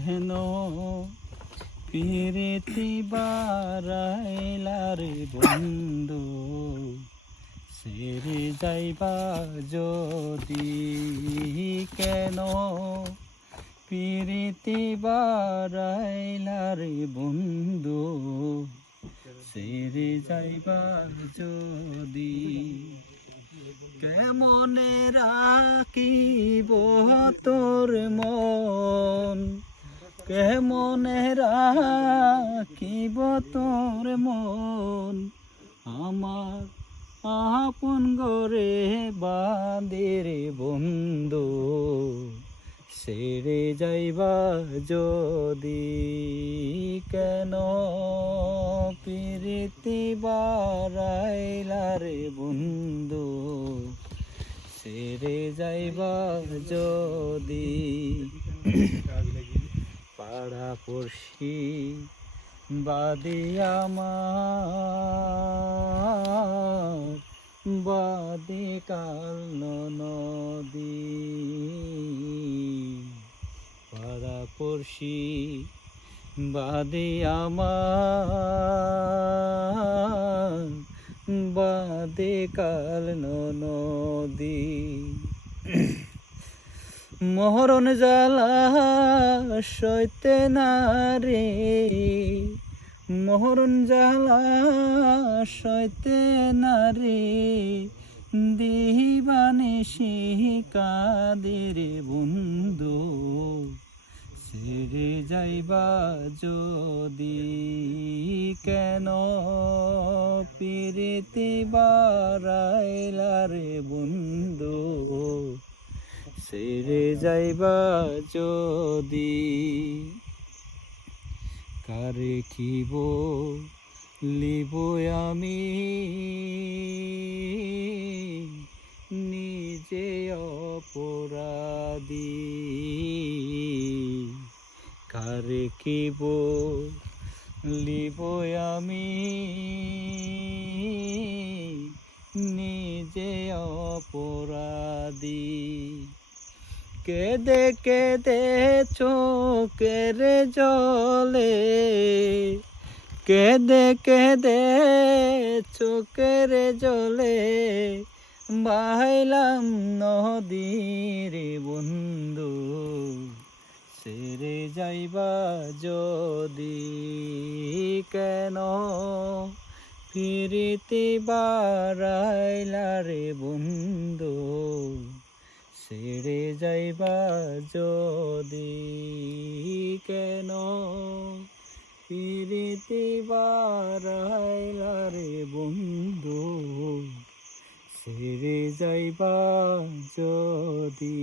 হেন পিরিতি বারাইলার বন্ধু সেরে যাইবা যদি কেন পিরিতি বারাইলার বন্ধু সেরে যাইবা যদি কেমনে রাখিব তোর মন কেমনে রাখিব তোর মন আমার আপন গরে বাঁধে রে বন্ধু সেরে যাইবা যদি কেন পিরিতি বারাইলা রে বন্ধু সেরে যাইবা যদি পাড়া পড়শি বাদে আমার বাদে কাল নদী পাড়া পড়শি বাদে আমার বাদে কাল নদী মহরণ জ্বালা সইতে নারে মহরণ জ্বালা সইতে নারে দিবানে কাদের বন্ধু ছেড়ে যাইবা যদি কেন পিরিতি বারাইলা রে বন্ধু ছেড়ে যাইবা যদি কারে খিব লিব আমি নিজে অপরাধী কারে খিব লিব আমি নিজে অপরাধী কেদে কেদে চোখের জলে কেদে কেদে চোখের জলে বাহাইলাম নদীর বন্ধু সেরে যাইবা যদি কেন পিরিতি বারাইলা রে বন্ধু ছেড়ে যাইবা যদি কেন পিরিতি বারাইলা রে বন্ধু ছেড়ে যাইবা যদি